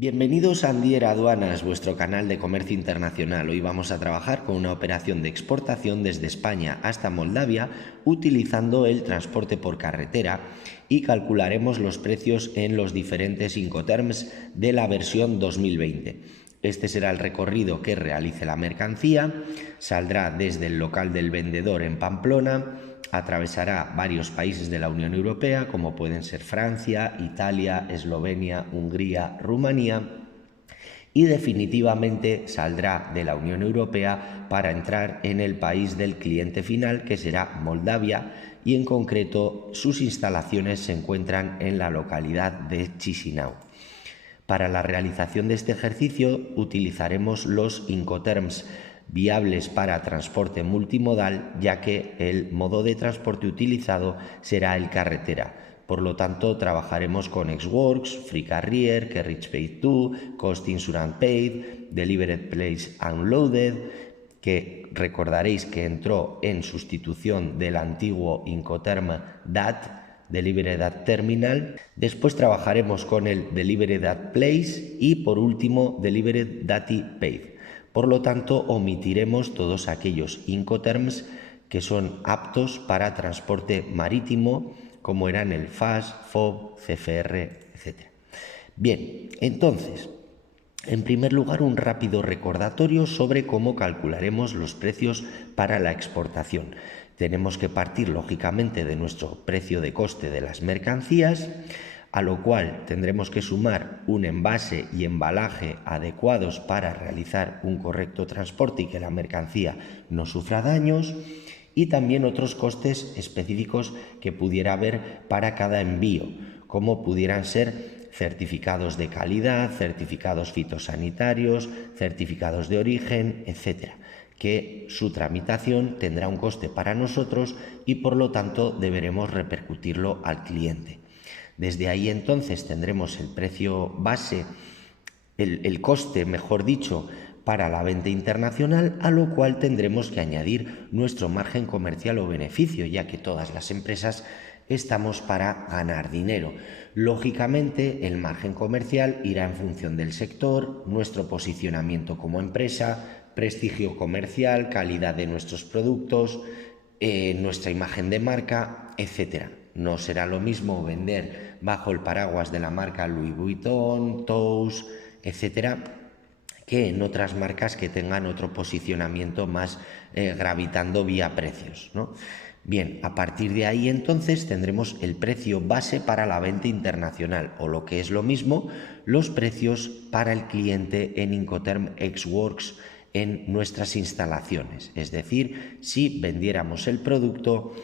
Bienvenidos a Andier Aduanas, vuestro canal de comercio internacional. Hoy vamos a trabajar con una operación de exportación desde España hasta Moldavia utilizando el transporte por carretera y calcularemos los precios en los diferentes Incoterms de la versión 2020. Este será el recorrido que realice la mercancía, saldrá desde el local del vendedor en Pamplona, atravesará varios países de la Unión Europea, como pueden ser Francia, Italia, Eslovenia, Hungría, Rumanía, y definitivamente saldrá de la Unión Europea para entrar en el país del cliente final, que será Moldavia, y en concreto sus instalaciones se encuentran en la localidad de Chisinau. Para la realización de este ejercicio utilizaremos los Incoterms viables para transporte multimodal, ya que el modo de transporte utilizado será el carretera. Por lo tanto, trabajaremos con Ex-Works, Free Carrier, Carriage Paid To, Cost Insurance Paid, Delivered Place Unloaded, que recordaréis que entró en sustitución del antiguo Incoterm DAT, Delivered at Terminal. Después trabajaremos con el Delivered at Place y por último Delivered Dati Paid. Por lo tanto, omitiremos todos aquellos Incoterms que son aptos para transporte marítimo, como eran el FAS, FOB, CFR, etc. Bien, entonces, en primer lugar, un rápido recordatorio sobre cómo calcularemos los precios para la exportación. Tenemos que partir, lógicamente, de nuestro precio de coste de las mercancías, a lo cual tendremos que sumar un envase y embalaje adecuados para realizar un correcto transporte y que la mercancía no sufra daños, y también otros costes específicos que pudiera haber para cada envío, como pudieran ser certificados de calidad, certificados fitosanitarios, certificados de origen, etc., que su tramitación tendrá un coste para nosotros y por lo tanto deberemos repercutirlo al cliente. Desde ahí entonces tendremos el precio base, el coste, mejor dicho, para la venta internacional, a lo cual tendremos que añadir nuestro margen comercial o beneficio, ya que todas las empresas estamos para ganar dinero. Lógicamente, el margen comercial irá en función del sector, nuestro posicionamiento como empresa, prestigio comercial, calidad de nuestros productos, nuestra imagen de marca, etc. No será lo mismo vender bajo el paraguas de la marca Louis Vuitton, Tous, etc., que en otras marcas que tengan otro posicionamiento más gravitando vía precios, ¿no? Bien, a partir de ahí entonces tendremos el precio base para la venta internacional, o lo que es lo mismo, los precios para el cliente en Incoterm Ex-Works en nuestras instalaciones. Es decir, si vendiéramos el producto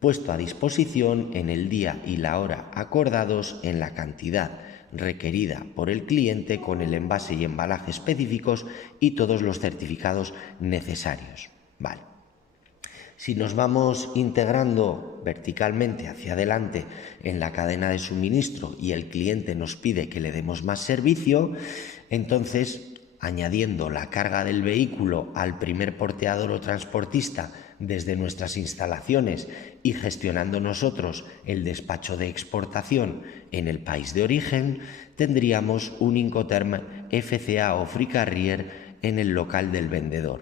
puesto a disposición en el día y la hora acordados, en la cantidad requerida por el cliente, con el envase y embalaje específicos y todos los certificados necesarios. Vale. Si nos vamos integrando verticalmente hacia adelante en la cadena de suministro y el cliente nos pide que le demos más servicio, entonces, añadiendo la carga del vehículo al primer porteador o transportista desde nuestras instalaciones y gestionando nosotros el despacho de exportación en el país de origen, tendríamos un Incoterm FCA o Free Carrier en el local del vendedor.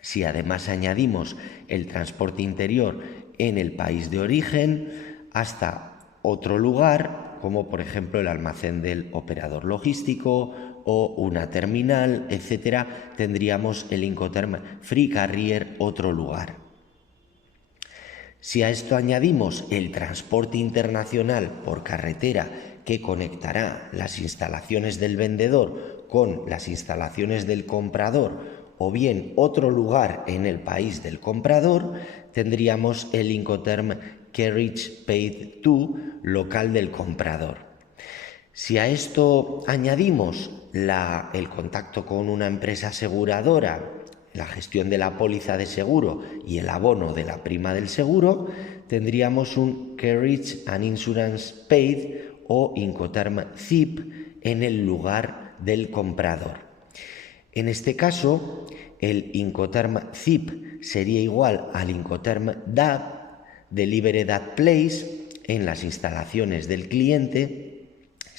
Si además añadimos el transporte interior en el país de origen hasta otro lugar, como por ejemplo el almacén del operador logístico o una terminal, etcétera, tendríamos el Incoterm Free Carrier otro lugar. Si a esto añadimos el transporte internacional por carretera que conectará las instalaciones del vendedor con las instalaciones del comprador, o bien otro lugar en el país del comprador, tendríamos el Incoterm Carriage Paid To local del comprador. Si a esto añadimos el contacto con una empresa aseguradora, la gestión de la póliza de seguro y el abono de la prima del seguro, tendríamos un Carriage and Insurance Paid o Incoterm CIP en el lugar del comprador. En este caso, el Incoterm CIP sería igual al Incoterm DAP, Delivered at Place, en las instalaciones del cliente,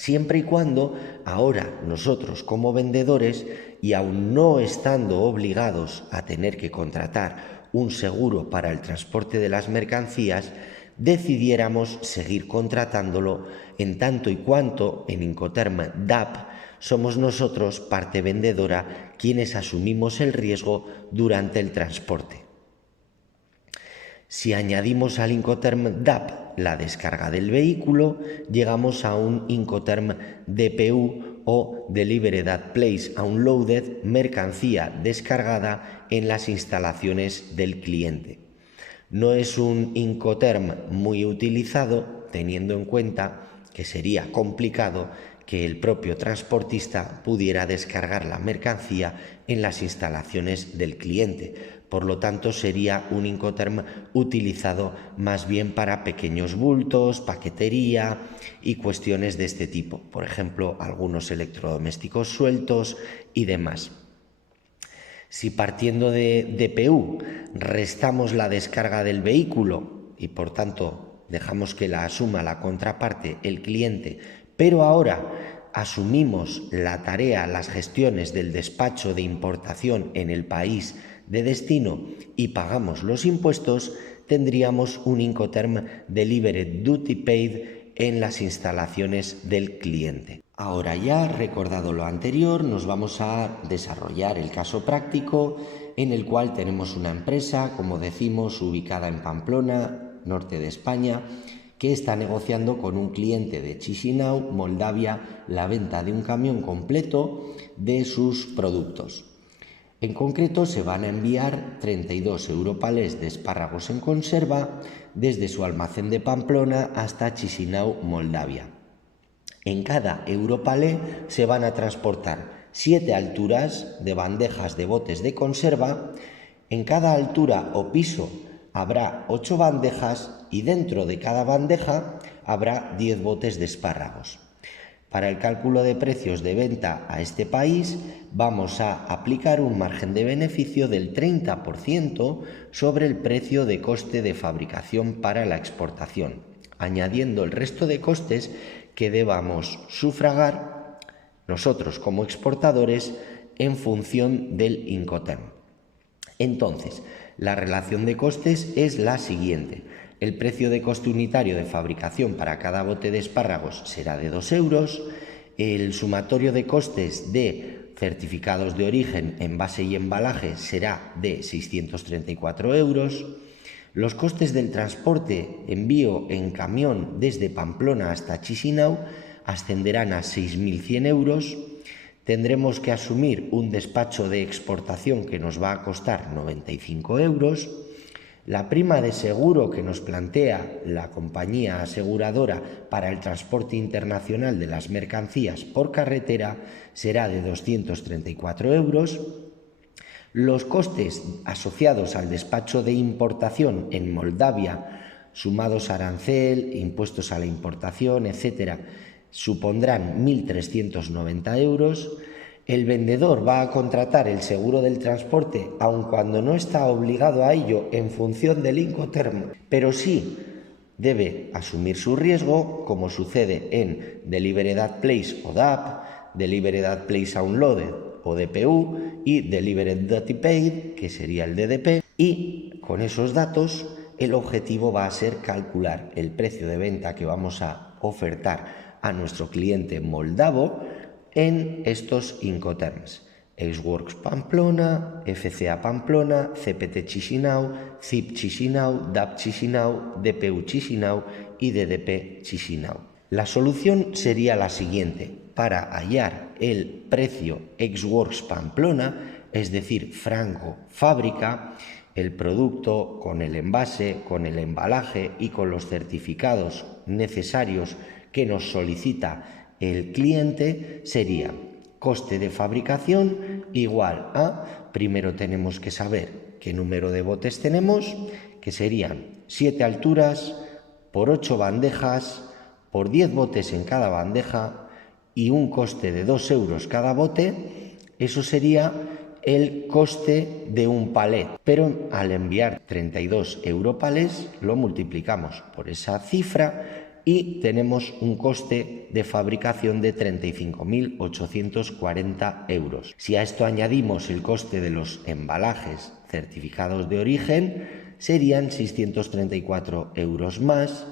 siempre y cuando ahora nosotros como vendedores, y aún no estando obligados a tener que contratar un seguro para el transporte de las mercancías, decidiéramos seguir contratándolo en tanto y cuanto en Incoterm DAP somos nosotros, parte vendedora, quienes asumimos el riesgo durante el transporte. Si añadimos al Incoterm DAP la descarga del vehículo, llegamos a un Incoterm DPU o Delivered at Place Unloaded, mercancía descargada en las instalaciones del cliente. No es un Incoterm muy utilizado, teniendo en cuenta que sería complicado que el propio transportista pudiera descargar la mercancía en las instalaciones del cliente. Por lo tanto, sería un Incoterm utilizado más bien para pequeños bultos, paquetería y cuestiones de este tipo. Por ejemplo, algunos electrodomésticos sueltos y demás. Si partiendo de DPU restamos la descarga del vehículo y por tanto dejamos que la asuma la contraparte, el cliente, pero ahora asumimos la tarea, las gestiones del despacho de importación en el país de destino y pagamos los impuestos, tendríamos un Incoterm Delivered Duty Paid en las instalaciones del cliente. Ahora ya, recordado lo anterior, nos vamos a desarrollar el caso práctico en el cual tenemos una empresa, como decimos, ubicada en Pamplona, norte de España, que está negociando con un cliente de Chisinau, Moldavia, la venta de un camión completo de sus productos. En concreto, se van a enviar 32 europalés de espárragos en conserva desde su almacén de Pamplona hasta Chisinau, Moldavia. En cada europalé se van a transportar 7 alturas de bandejas de botes de conserva. En cada altura o piso habrá 8 bandejas y dentro de cada bandeja habrá 10 botes de espárragos. Para el cálculo de precios de venta a este país vamos a aplicar un margen de beneficio del 30% sobre el precio de coste de fabricación para la exportación, añadiendo el resto de costes que debamos sufragar nosotros como exportadores en función del Incoterm. Entonces, la relación de costes es la siguiente. El precio de coste unitario de fabricación para cada bote de espárragos será de 2 euros. El sumatorio de costes de certificados de origen, envase y embalaje será de 634 euros. Los costes del transporte, envío en camión desde Pamplona hasta Chisinau ascenderán a 6.100 euros. Tendremos que asumir un despacho de exportación que nos va a costar 95 euros. La prima de seguro que nos plantea la compañía aseguradora para el transporte internacional de las mercancías por carretera será de 234 euros. Los costes asociados al despacho de importación en Moldavia, sumados a arancel, impuestos a la importación, etc., supondrán 1.390 euros. El vendedor va a contratar el seguro del transporte, aun cuando no está obligado a ello en función del Incoterm, pero sí debe asumir su riesgo, como sucede en Delivered at Place o DAP, Delivered at Place Unloaded o DPU y Delivered Duty Paid, que sería el DDP, y con esos datos el objetivo va a ser calcular el precio de venta que vamos a ofertar a nuestro cliente moldavo en estos Incoterms: Ex-Works Pamplona, FCA Pamplona, CPT Chisinau, CIP Chisinau, DAP Chisinau, DPU Chisinau y DDP Chisinau. La solución sería la siguiente: para hallar el precio Ex-Works Pamplona, es decir, franco fábrica, el producto con el envase, con el embalaje y con los certificados necesarios que nos solicita el cliente, sería coste de fabricación igual a, primero tenemos que saber qué número de botes tenemos, que serían 7 alturas por 8 bandejas por 10 botes en cada bandeja y un coste de 2 euros cada bote. Eso sería el coste de un palet, pero al enviar 32 europalés lo multiplicamos por esa cifra y tenemos un coste de fabricación de 35.840 euros. Si a esto añadimos el coste de los embalajes certificados de origen, serían 634 euros más,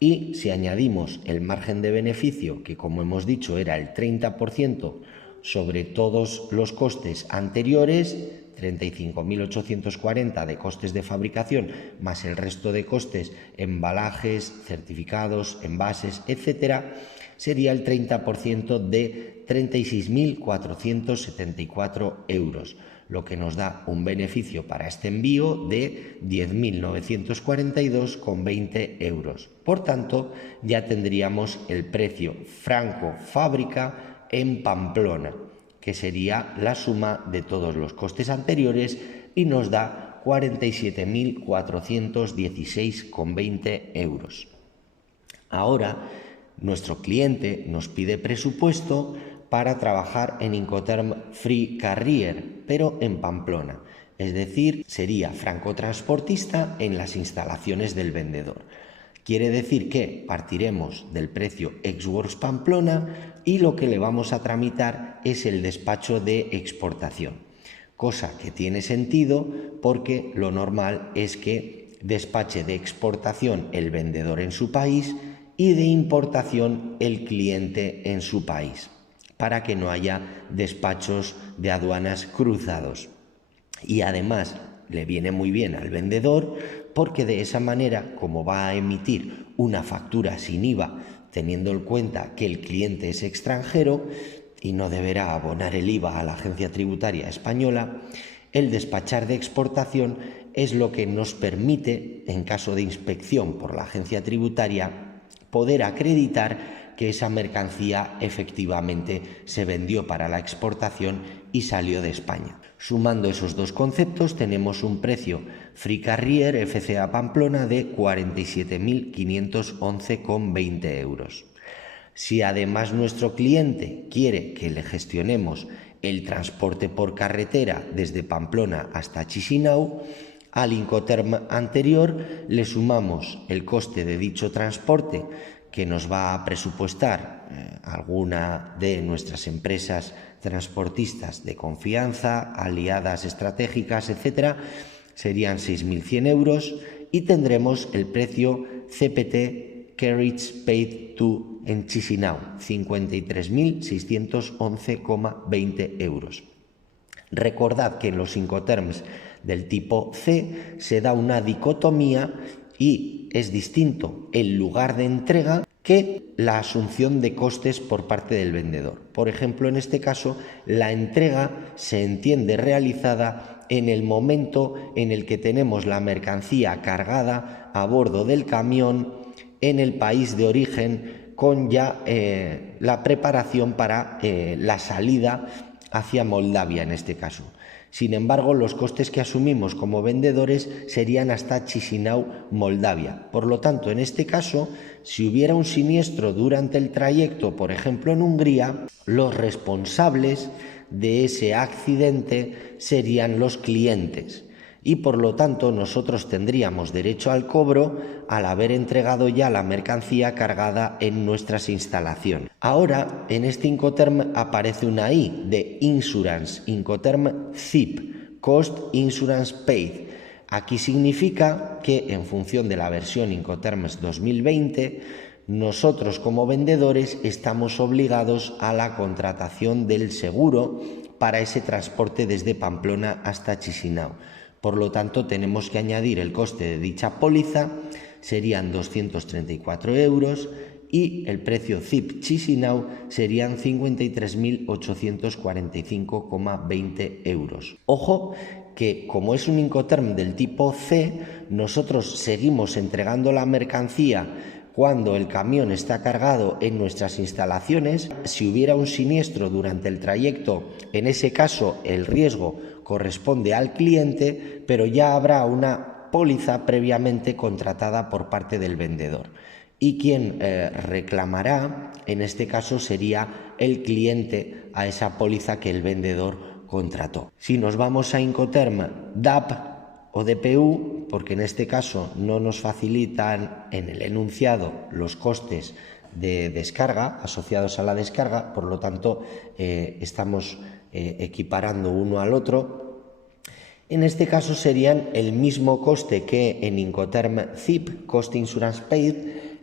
y si añadimos el margen de beneficio, que como hemos dicho era el 30% sobre todos los costes anteriores, 35.840 de costes de fabricación más el resto de costes, embalajes, certificados, envases, etcétera, sería el 30% de 36.474 euros, lo que nos da un beneficio para este envío de 10.942,20 euros. Por tanto, ya tendríamos el precio franco fábrica en Pamplona, que sería la suma de todos los costes anteriores, y nos da 47.416,20 euros. Ahora, nuestro cliente nos pide presupuesto para trabajar en Incoterm Free Carrier, pero en Pamplona. Es decir, sería francotransportista en las instalaciones del vendedor. Quiere decir que partiremos del precio ex-works Pamplona y lo que le vamos a tramitar es el despacho de exportación, cosa que tiene sentido porque lo normal es que despache de exportación el vendedor en su país y de importación el cliente en su país, para que no haya despachos de aduanas cruzados. Y además le viene muy bien al vendedor porque de esa manera, como va a emitir una factura sin IVA, teniendo en cuenta que el cliente es extranjero y no deberá abonar el IVA a la agencia tributaria española, el despachar de exportación es lo que nos permite, en caso de inspección por la agencia tributaria, poder acreditar que esa mercancía efectivamente se vendió para la exportación y salió de España. Sumando esos dos conceptos, tenemos un precio Free Carrier FCA Pamplona de 47.511,20 euros. Si además nuestro cliente quiere que le gestionemos el transporte por carretera desde Pamplona hasta Chisinau, al Incoterm anterior le sumamos el coste de dicho transporte que nos va a presupuestar alguna de nuestras empresas transportistas de confianza, aliadas estratégicas, etcétera, serían 6.100 euros, y tendremos el precio CPT Carriage Paid to en Chisinau, 53.611,20 euros. Recordad que en los Incoterms del tipo C se da una dicotomía y es distinto el lugar de entrega que la asunción de costes por parte del vendedor. Por ejemplo, en este caso, la entrega se entiende realizada en el momento en el que tenemos la mercancía cargada a bordo del camión en el país de origen, con ya la preparación para la salida hacia Moldavia en este caso. Sin embargo, los costes que asumimos como vendedores serían hasta Chisinau, Moldavia. Por lo tanto, en este caso, si hubiera un siniestro durante el trayecto, por ejemplo en Hungría, los responsables de ese accidente serían los clientes. Y por lo tanto nosotros tendríamos derecho al cobro al haber entregado ya la mercancía cargada en nuestras instalaciones. Ahora en este Incoterm aparece una I de Insurance, Incoterm CIP, Cost Insurance Paid. Aquí significa que en función de la versión Incoterms 2020, nosotros como vendedores estamos obligados a la contratación del seguro para ese transporte desde Pamplona hasta Chisinau. Por lo tanto, tenemos que añadir el coste de dicha póliza, serían 234 euros, y el precio CIP Chisinau serían 53.845,20 euros. Ojo que como es un Incoterm del tipo C, nosotros seguimos entregando la mercancía cuando el camión está cargado en nuestras instalaciones. Si hubiera un siniestro durante el trayecto, en ese caso el riesgo corresponde al cliente, pero ya habrá una póliza previamente contratada por parte del vendedor. Y quien reclamará, en este caso, sería el cliente a esa póliza que el vendedor contrató. Si nos vamos a Incoterm DAP, o DPU, porque en este caso no nos facilitan en el enunciado los costes de descarga asociados a la descarga, por lo tanto estamos equiparando uno al otro. En este caso serían el mismo coste que en Incoterm CIP, Cost Insurance Paid,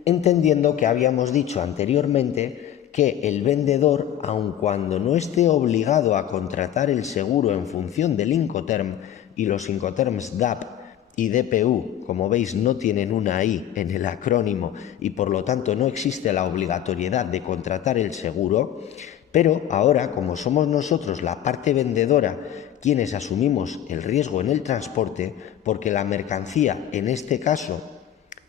entendiendo que habíamos dicho anteriormente que el vendedor, aun cuando no esté obligado a contratar el seguro en función del Incoterm, y los Incoterms DAP y DPU, como veis, no tienen una I en el acrónimo y por lo tanto no existe la obligatoriedad de contratar el seguro, pero ahora, como somos nosotros la parte vendedora quienes asumimos el riesgo en el transporte, porque la mercancía en este caso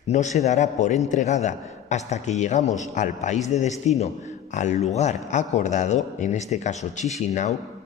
no se dará por entregada hasta que llegamos al país de destino, al lugar acordado, en este caso Chisinau,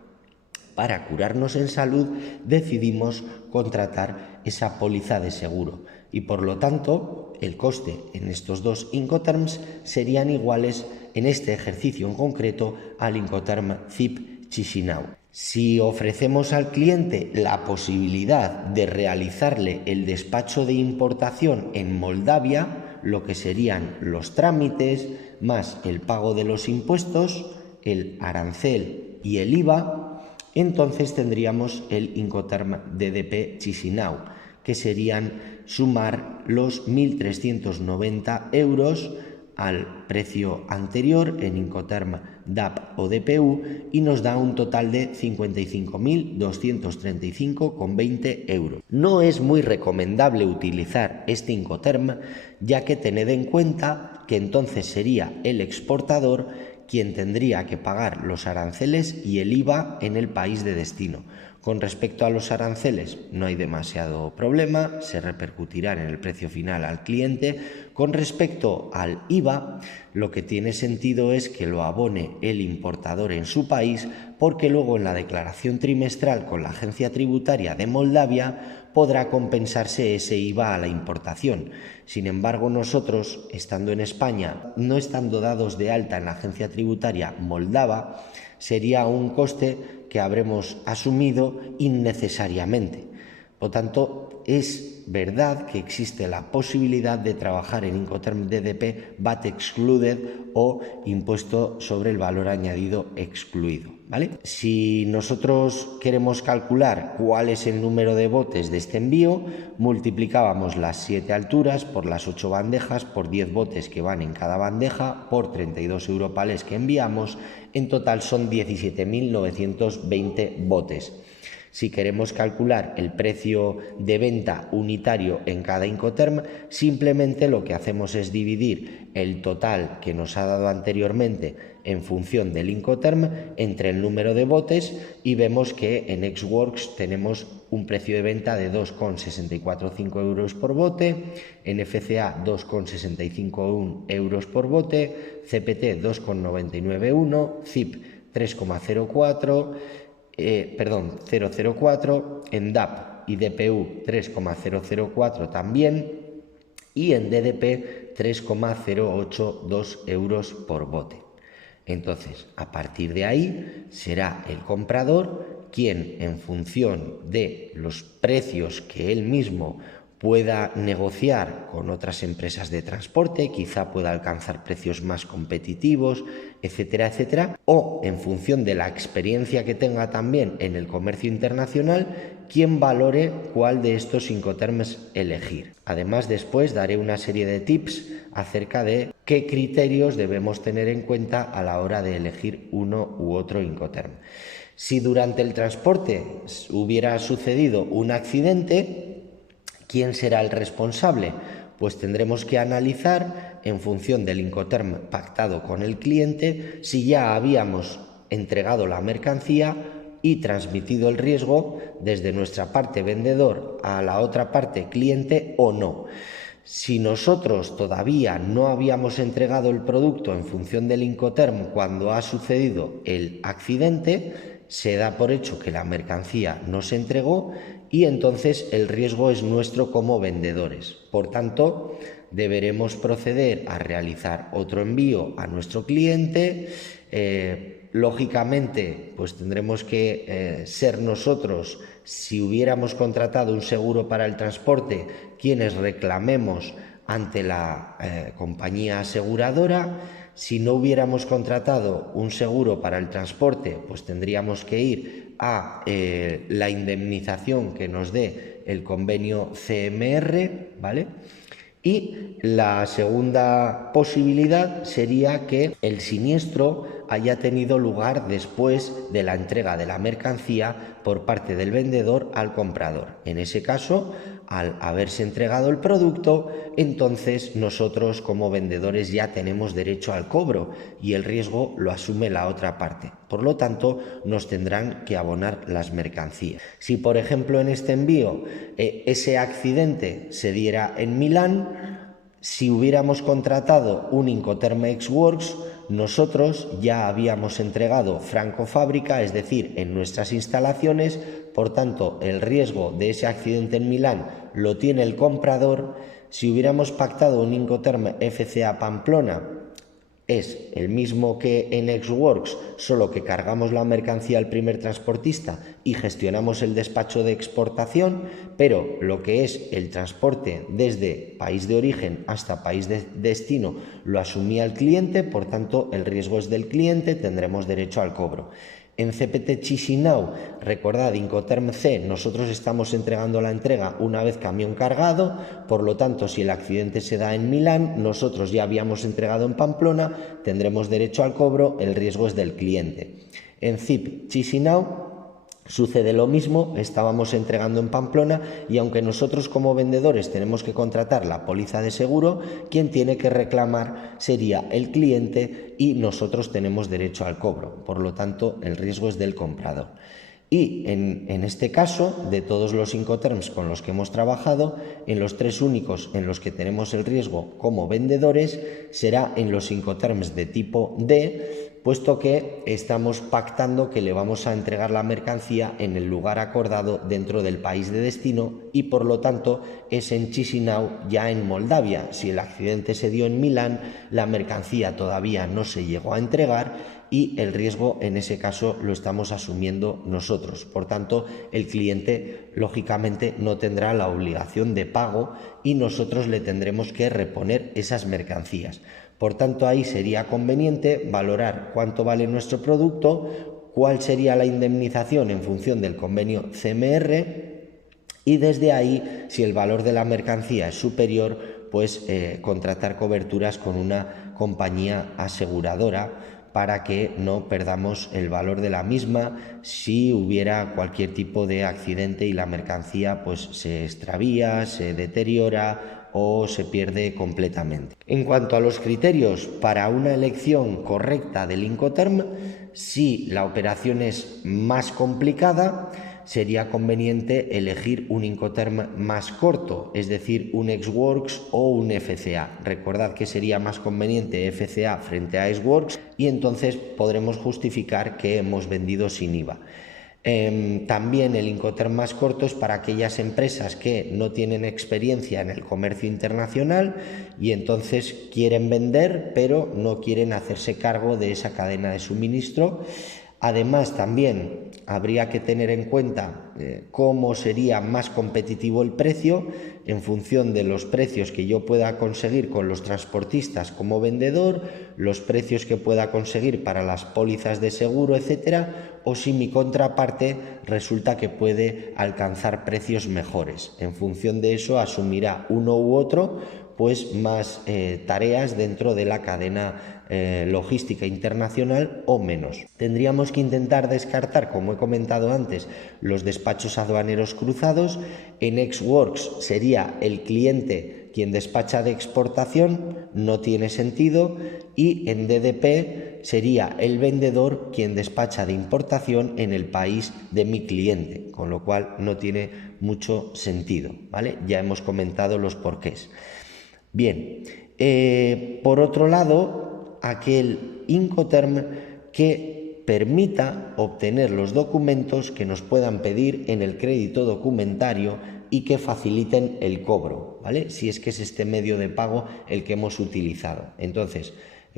para curarnos en salud decidimos contratar esa póliza de seguro y por lo tanto el coste en estos dos Incoterms serían iguales en este ejercicio en concreto al Incoterm CIP Chisinau. Si ofrecemos al cliente la posibilidad de realizarle el despacho de importación en Moldavia, lo que serían los trámites más el pago de los impuestos, el arancel y el IVA, entonces tendríamos el Incoterm DDP Chisinau, que serían sumar los 1.390 euros al precio anterior en Incoterm DAP o DPU y nos da un total de 55.235,20 euros. No es muy recomendable utilizar este Incoterm, ya que tened en cuenta que entonces sería el exportador quien tendría que pagar los aranceles y el IVA en el país de destino. Con respecto a los aranceles no hay demasiado problema, se repercutirán en el precio final al cliente. Con respecto al IVA, lo que tiene sentido es que lo abone el importador en su país, porque luego en la declaración trimestral con la agencia tributaria de Moldavia podrá compensarse ese IVA a la importación. Sin embargo, nosotros, estando en España, no estando dados de alta en la agencia tributaria moldava, sería un coste que habremos asumido innecesariamente. Por tanto, es verdad que existe la posibilidad de trabajar en Incoterm DDP VAT excluded o impuesto sobre el valor añadido excluido, ¿vale? Si nosotros queremos calcular cuál es el número de botes de este envío, multiplicábamos las 7 alturas por las 8 bandejas por 10 botes que van en cada bandeja por 32 europales que enviamos. En total son 17.920 botes. Si queremos calcular el precio de venta unitario en cada Incoterm, simplemente lo que hacemos es dividir el total que nos ha dado anteriormente en función del Incoterm entre el número de botes y vemos que en Xworks tenemos un precio de venta de 2,645 euros por bote, en FCA 2,651 euros por bote, CPT 2,991, CIP 3,04, 004, en DAP y DPU 3,004 también y en DDP 3,082 euros por bote. Entonces, a partir de ahí será el comprador quien, en función de los precios que él mismo pueda negociar con otras empresas de transporte, quizá pueda alcanzar precios más competitivos, etcétera, etcétera, o en función de la experiencia que tenga también en el comercio internacional, quien valore cuál de estos Incoterms elegir. Además, después daré una serie de tips acerca de qué criterios debemos tener en cuenta a la hora de elegir uno u otro Incoterm. Si durante el transporte hubiera sucedido un accidente, ¿quién será el responsable? Pues tendremos que analizar, en función del Incoterm pactado con el cliente, si ya habíamos entregado la mercancía y transmitido el riesgo desde nuestra parte vendedor a la otra parte cliente o no. Si nosotros todavía no habíamos entregado el producto en función del Incoterm cuando ha sucedido el accidente, se da por hecho que la mercancía no se entregó y entonces el riesgo es nuestro como vendedores. Por tanto, deberemos proceder a realizar otro envío a nuestro cliente, Lógicamente, pues tendremos que ser nosotros, si hubiéramos contratado un seguro para el transporte, quienes reclamemos ante la compañía aseguradora. Si no hubiéramos contratado un seguro para el transporte, pues tendríamos que ir a la indemnización que nos dé el convenio CMR, ¿vale? Y la segunda posibilidad sería que el siniestro haya tenido lugar después de la entrega de la mercancía por parte del vendedor al comprador. En ese caso, al haberse entregado el producto, entonces nosotros como vendedores ya tenemos derecho al cobro y el riesgo lo asume la otra parte. Por lo tanto, nos tendrán que abonar las mercancías. Si, por ejemplo, en este envío ese accidente se diera en Milán, si hubiéramos contratado un Incoterm Ex Works, nosotros ya habíamos entregado franco fábrica, es decir, en nuestras instalaciones. Por tanto, el riesgo de ese accidente en Milán lo tiene el comprador. Si hubiéramos pactado un Incoterm FCA Pamplona, es el mismo que en Exworks, solo que cargamos la mercancía al primer transportista y gestionamos el despacho de exportación, pero lo que es el transporte desde país de origen hasta país de destino lo asumía el cliente, por tanto el riesgo es del cliente, tendremos derecho al cobro. En CPT Chisinau, recordad, Incoterm C, nosotros estamos entregando la entrega una vez camión cargado, por lo tanto, si el accidente se da en Milán, nosotros ya habíamos entregado en Pamplona, tendremos derecho al cobro, el riesgo es del cliente. En CIP Chisinau sucede lo mismo, estábamos entregando en Pamplona y aunque nosotros como vendedores tenemos que contratar la póliza de seguro, quien tiene que reclamar sería el cliente y nosotros tenemos derecho al cobro. Por lo tanto, el riesgo es del comprador. Y en este caso, de todos los Incoterms con los que hemos trabajado, en los tres únicos en los que tenemos el riesgo como vendedores será en los Incoterms de tipo D, puesto que estamos pactando que le vamos a entregar la mercancía en el lugar acordado dentro del país de destino y por lo tanto es en Chisinau, ya en Moldavia. Si el accidente se dio en Milán, la mercancía todavía no se llegó a entregar y el riesgo en ese caso lo estamos asumiendo nosotros. Por tanto, el cliente lógicamente no tendrá la obligación de pago y nosotros le tendremos que reponer esas mercancías. Por tanto, ahí sería conveniente valorar cuánto vale nuestro producto, cuál sería la indemnización en función del convenio CMR y desde ahí, si el valor de la mercancía es superior, pues contratar coberturas con una compañía aseguradora para que no perdamos el valor de la misma si hubiera cualquier tipo de accidente y la mercancía pues se extravía, se deteriora o se pierde completamente. En cuanto a los criterios para una elección correcta del Incoterm, si la operación es más complicada, sería conveniente elegir un Incoterm más corto, es decir, un Exworks o un FCA. Recordad que sería más conveniente FCA frente a Exworks y entonces podremos justificar que hemos vendido sin IVA. También el Incoterm más corto es para aquellas empresas que no tienen experiencia en el comercio internacional y entonces quieren vender pero no quieren hacerse cargo de esa cadena de suministro. Además, también habría que tener en cuenta cómo sería más competitivo el precio en función de los precios que yo pueda conseguir con los transportistas como vendedor, los precios que pueda conseguir para las pólizas de seguro, etcétera, o si mi contraparte resulta que puede alcanzar precios mejores. En función de eso asumirá uno u otro pues más tareas dentro de la cadena logística internacional o menos. Tendríamos que intentar descartar, como he comentado antes, los despachos aduaneros cruzados. En Exworks sería el cliente quien despacha de exportación, no tiene sentido, y en DDP sería el vendedor quien despacha de importación en el país de mi cliente, con lo cual no tiene mucho sentido, ¿vale? Ya hemos comentado los porqués. Bien, por otro lado, aquel Incoterm que permita obtener los documentos que nos puedan pedir en el crédito documentario y que faciliten el cobro, ¿vale? Si es que es este medio de pago el que hemos utilizado. Entonces,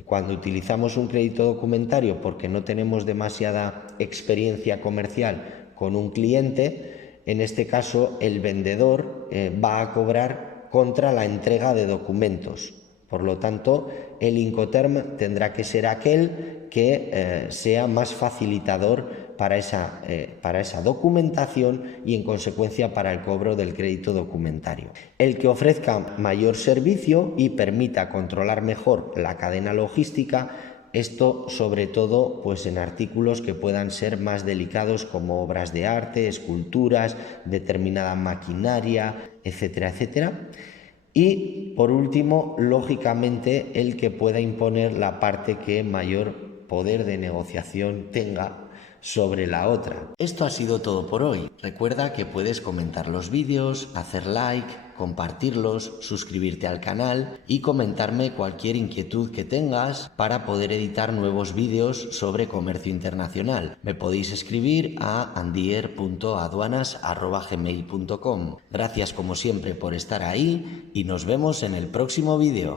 Cuando utilizamos un crédito documentario porque no tenemos demasiada experiencia comercial con un cliente, en este caso el vendedor va a cobrar contra la entrega de documentos. Por lo tanto, el Incoterm tendrá que ser aquel que sea más facilitador para esa documentación y, en consecuencia, para el cobro del crédito documentario. El que ofrezca mayor servicio y permita controlar mejor la cadena logística, esto sobre todo pues en artículos que puedan ser más delicados como obras de arte, esculturas, determinada maquinaria, etcétera, etcétera. Y por último, lógicamente, el que pueda imponer la parte que mayor poder de negociación tenga sobre la otra. Esto ha sido todo por hoy. Recuerda que puedes comentar los vídeos, hacer like, compartirlos, suscribirte al canal y comentarme cualquier inquietud que tengas para poder editar nuevos vídeos sobre comercio internacional. Me podéis escribir a andier.aduanas@gmail.com. Gracias como siempre por estar ahí y nos vemos en el próximo vídeo.